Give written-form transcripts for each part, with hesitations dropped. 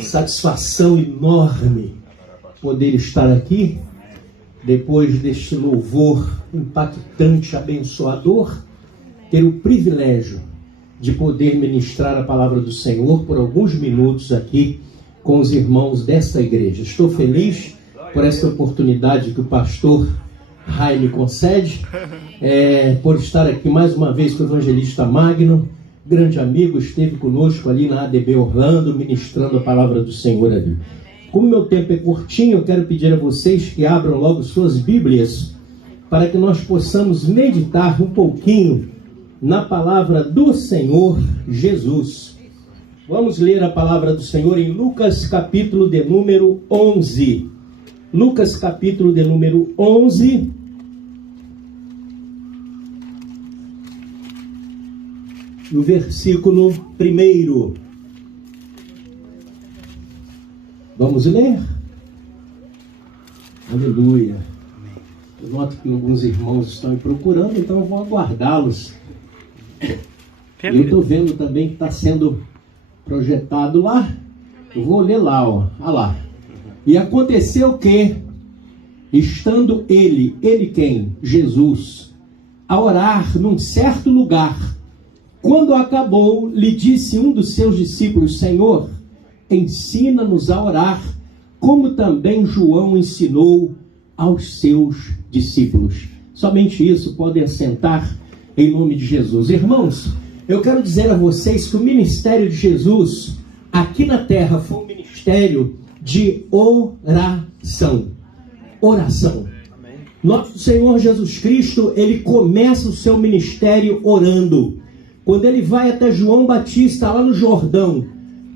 Satisfação enorme poder estar aqui, depois deste louvor impactante, abençoador, ter o privilégio de poder ministrar a palavra do Senhor por alguns minutos aqui com os irmãos desta igreja. Estou feliz por esta oportunidade que o pastor Rai me concede, por estar aqui mais uma vez com o evangelista Magno, grande amigo, esteve conosco ali na ADB Orlando, ministrando a palavra do Senhor ali. Como meu tempo é curtinho, eu quero pedir a vocês que abram logo suas Bíblias, para que nós possamos meditar um pouquinho na palavra do Senhor Jesus. Vamos ler a palavra do Senhor em Lucas capítulo de número 11. Lucas capítulo de número 11. No versículo 1. Vamos ler? Aleluia. Eu noto que alguns irmãos estão me procurando, então eu vou aguardá-los. Eu estou vendo também que está sendo projetado lá. Eu vou ler lá, ó. Olha lá. E aconteceu que, estando ele quem? Jesus, a orar num certo lugar, quando acabou, lhe disse um dos seus discípulos: Senhor, ensina-nos a orar, como também João ensinou aos seus discípulos. Somente isso, podem assentar em nome de Jesus. Irmãos, eu quero dizer a vocês que o ministério de Jesus aqui na terra foi um ministério de oração. Oração. Nosso Senhor Jesus Cristo, ele começa o seu ministério orando. Quando ele vai até João Batista lá no Jordão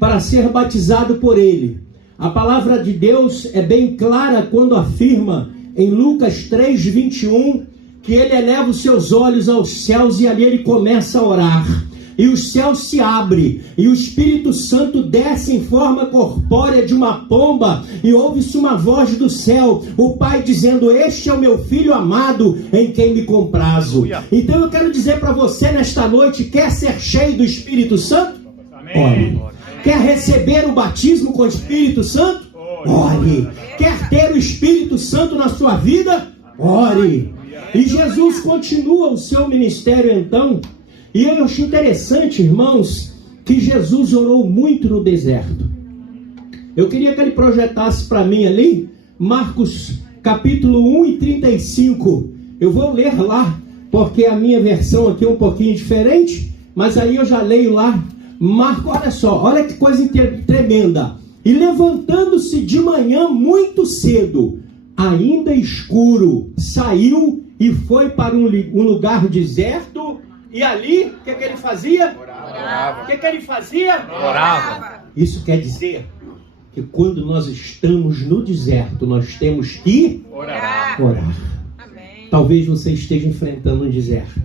para ser batizado por ele, a palavra de Deus é bem clara quando afirma em Lucas 3:21 que ele eleva os seus olhos aos céus e ali ele começa a orar. E o céu se abre, e o Espírito Santo desce em forma corpórea de uma pomba, e ouve-se uma voz do céu, o Pai dizendo: este é o meu Filho amado, em quem me comprazo. Então eu quero dizer para você nesta noite: quer ser cheio do Espírito Santo? Ore. Quer receber o batismo com o Espírito Santo? Ore. Quer ter o Espírito Santo na sua vida? Ore. E Jesus continua o seu ministério então. E eu acho interessante, irmãos, que Jesus orou muito no deserto. Eu queria que ele projetasse para mim ali, Marcos capítulo 1:35. Eu vou ler lá, porque a minha versão aqui é um pouquinho diferente, mas aí eu já leio lá. Marcos, olha só, olha que coisa tremenda. E levantando-se de manhã muito cedo, ainda escuro, saiu e foi para um lugar deserto. E ali, o que ele fazia? Orava. O que ele fazia? Orava. Isso quer dizer que quando nós estamos no deserto, nós temos que orar. Amém. Talvez você esteja enfrentando um deserto.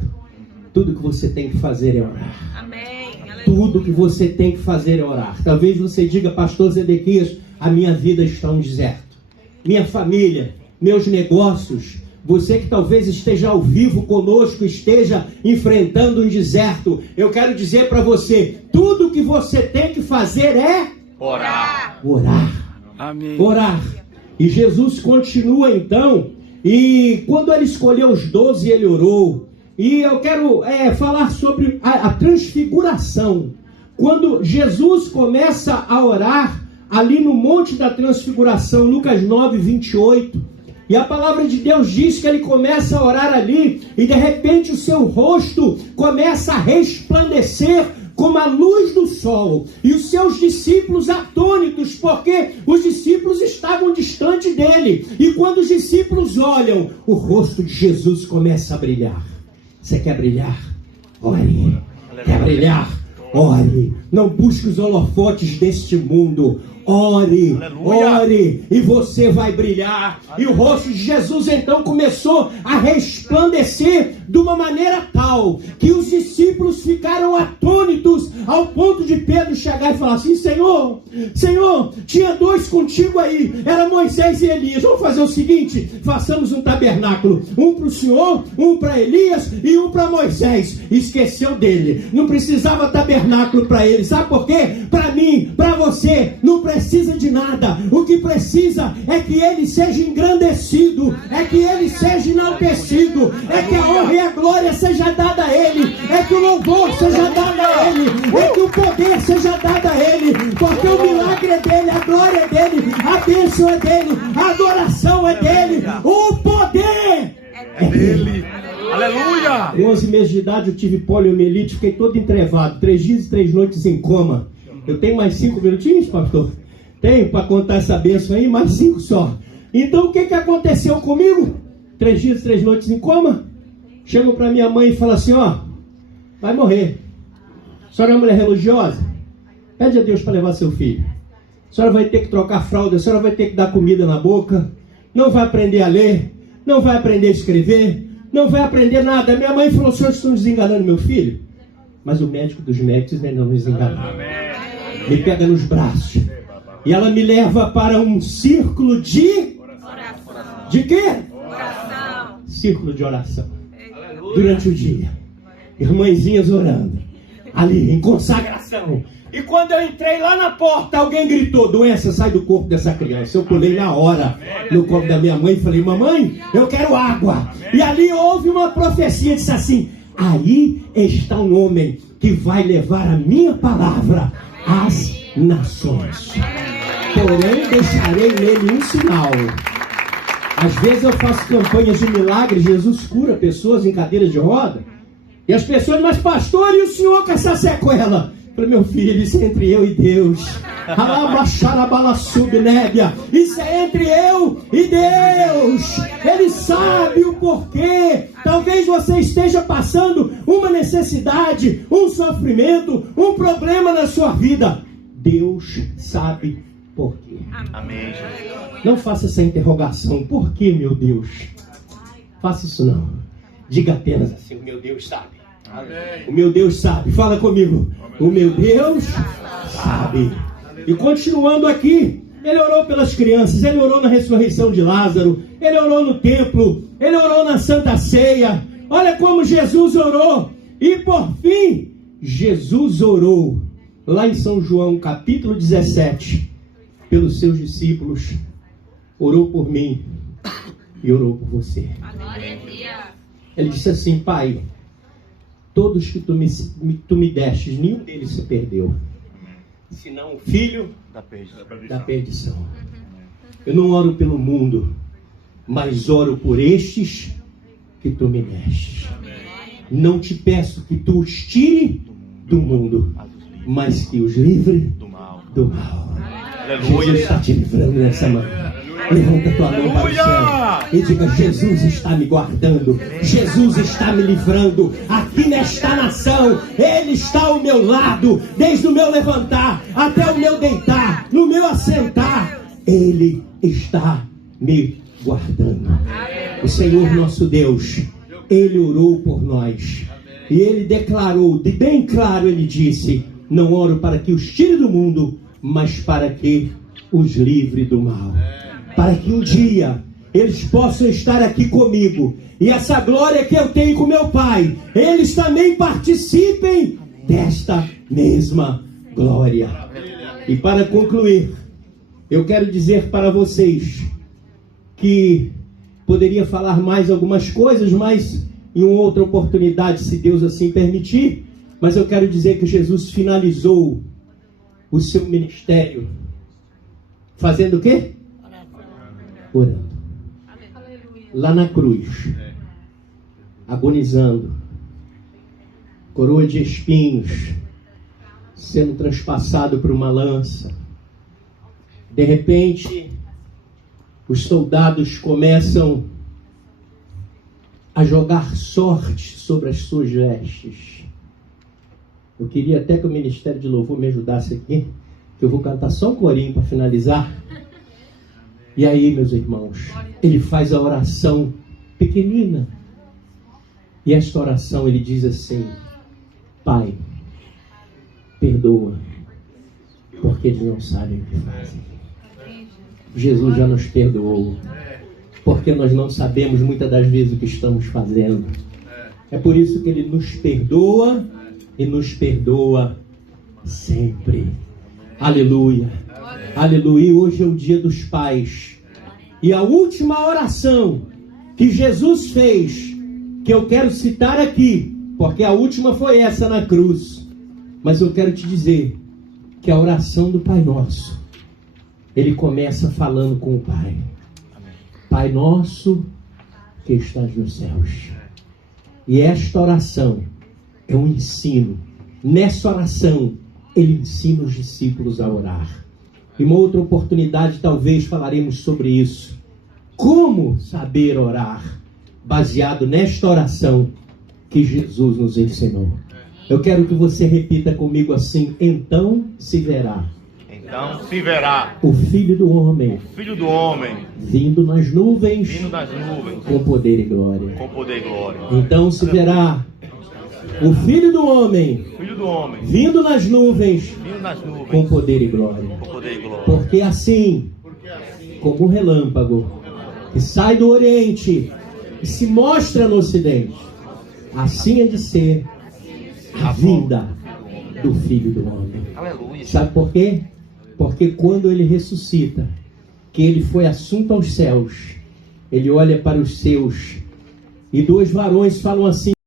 Tudo que você tem que fazer é orar. Amém. Tudo que você tem que fazer é orar. Talvez você diga: pastor Zedequias, a minha vida está um deserto. Minha família, meus negócios. Você que talvez esteja ao vivo conosco, esteja enfrentando um deserto, eu quero dizer para você: tudo que você tem que fazer é orar. Orar. Amém. Orar. E Jesus continua então, e quando ele escolheu os 12, ele orou. E eu quero falar sobre a transfiguração. Quando Jesus começa a orar ali no Monte da Transfiguração, Lucas 9:28. E a palavra de Deus diz que ele começa a orar ali, e de repente o seu rosto começa a resplandecer como a luz do sol. E os seus discípulos atônitos, porque os discípulos estavam distante dele. E quando os discípulos olham, o rosto de Jesus começa a brilhar. Você quer brilhar? Ore. Quer brilhar? Ore. Não busque os holofotes deste mundo. Ore, ore, e você vai brilhar. E o rosto de Jesus então começou a resplandecer de uma maneira tal que os discípulos ficaram atônitos, ao ponto de Pedro chegar e falar assim: Senhor, tinha 2 contigo aí, era Moisés e Elias. Vamos fazer o seguinte: façamos um tabernáculo, um para o Senhor, um para Elias e um para Moisés. Esqueceu dele. Não precisava tabernáculo para ele, dele. Sabe por quê? Para mim, para você, não precisa de nada. O que precisa é que ele seja engrandecido, é que ele seja enaltecido, é que a honra e a glória seja dada a ele, é que o louvor seja dado a ele, é que o poder seja dado a ele, porque o milagre é dele, a glória é dele, a bênção é dele, a adoração é dele, o poder é dele. Aleluia! Com 11 meses de idade eu tive poliomielite, fiquei todo entrevado, 3 dias e 3 noites em coma. Eu tenho mais 5 minutinhos, pastor? Tenho para contar essa bênção aí, mais 5 só. Então o que aconteceu comigo? 3 dias e 3 noites em coma. Chamo para minha mãe e falo assim, ó, vai morrer. A senhora é uma mulher religiosa? Pede a Deus para levar seu filho. A senhora vai ter que trocar fralda, a senhora vai ter que dar comida na boca, não vai aprender a ler, não vai aprender a escrever, não vai aprender nada. Minha mãe falou, senhor, estão desenganando meu filho? Mas o médico dos médicos ainda não nos enganou. Me pega nos braços e ela me leva para um círculo de oração. De quê? Oração. Círculo de oração. Durante o dia, irmãzinhas orando ali em consagração. E quando eu entrei lá na porta, alguém gritou, doença, sai do corpo dessa criança. Eu pulei na hora no corpo da minha mãe e falei, mamãe, eu quero água. E ali houve uma profecia, disse assim, aí está um homem que vai levar a minha palavra às nações. Porém, deixarei nele um sinal. Às vezes eu faço campanhas de milagres, Jesus cura pessoas em cadeiras de roda. E as pessoas, mas pastor, e o senhor com essa sequela? Para meu filho, isso é entre eu e Deus. Isso é entre eu e Deus. Ele sabe o porquê. Talvez você esteja passando uma necessidade, um sofrimento, um problema na sua vida. Deus sabe por quê. Amém. Não faça essa interrogação. Por que, meu Deus? Faça isso não. Diga apenas assim, o meu Deus sabe. O meu Deus sabe. Fala comigo. O meu Deus sabe. E continuando aqui, ele orou pelas crianças, ele orou na ressurreição de Lázaro, ele orou no templo, ele orou na Santa Ceia. Olha como Jesus orou. E por fim, Jesus orou lá em São João, capítulo 17, pelos seus discípulos. Orou por mim e orou por você. Ele disse assim, Pai, todos que tu me destes, nenhum deles se perdeu, senão o filho da perdição. Eu não oro pelo mundo, mas oro por estes que tu me destes. Não te peço que tu os tire do mundo, mas que os livre do mal. Jesus está te livrando nessa manhã. Levanta tua mão para o céu e diga, Jesus está me guardando, Jesus está me livrando, aqui nesta nação, Ele está ao meu lado, desde o meu levantar até o meu deitar, no meu assentar, Ele está me guardando. O Senhor nosso Deus, Ele orou por nós, e Ele declarou, de bem claro Ele disse, não oro para que os tire do mundo, mas para que os livre do mal. Para que um dia eles possam estar aqui comigo. E essa glória que eu tenho com meu Pai, eles também participem desta mesma glória. E para concluir, eu quero dizer para vocês que poderia falar mais algumas coisas, mas em uma outra oportunidade, se Deus assim permitir. Mas eu quero dizer que Jesus finalizou o seu ministério fazendo o quê? Orando. Lá na cruz, agonizando, coroa de espinhos, sendo transpassado por uma lança. De repente, os soldados começam a jogar sorte sobre as suas vestes. Eu queria até que o Ministério de Louvor me ajudasse aqui, que eu vou cantar só um corinho para finalizar. E aí, meus irmãos, ele faz a oração pequenina. E esta oração ele diz assim: Pai, perdoa, porque eles não sabem o que fazem. Jesus já nos perdoou, porque nós não sabemos muitas das vezes o que estamos fazendo. É por isso que ele nos perdoa e nos perdoa sempre. Aleluia. Aleluia. Hoje é o dia dos pais. E a última oração que Jesus fez, que eu quero citar aqui, porque a última foi essa na cruz. Mas eu quero te dizer que a oração do Pai Nosso, ele começa falando com o Pai. Pai nosso que estás nos céus. E esta oração é um ensino. Nessa oração, ele ensina os discípulos a orar. Em uma outra oportunidade, talvez falaremos sobre isso. Como saber orar? Baseado nesta oração que Jesus nos ensinou. Eu quero que você repita comigo assim: então se verá. Então se verá o Filho do Homem, vindo nas nuvens, com poder e glória. Com poder e glória. Então se verá o Filho do Homem, vindo nas nuvens, com poder e glória. Porque assim, como um relâmpago que sai do Oriente e se mostra no Ocidente, assim é de ser a vinda do Filho do Homem. Aleluia. Sabe por quê? Porque quando ele ressuscita, que ele foi assunto aos céus, ele olha para os seus, e dois varões falam assim: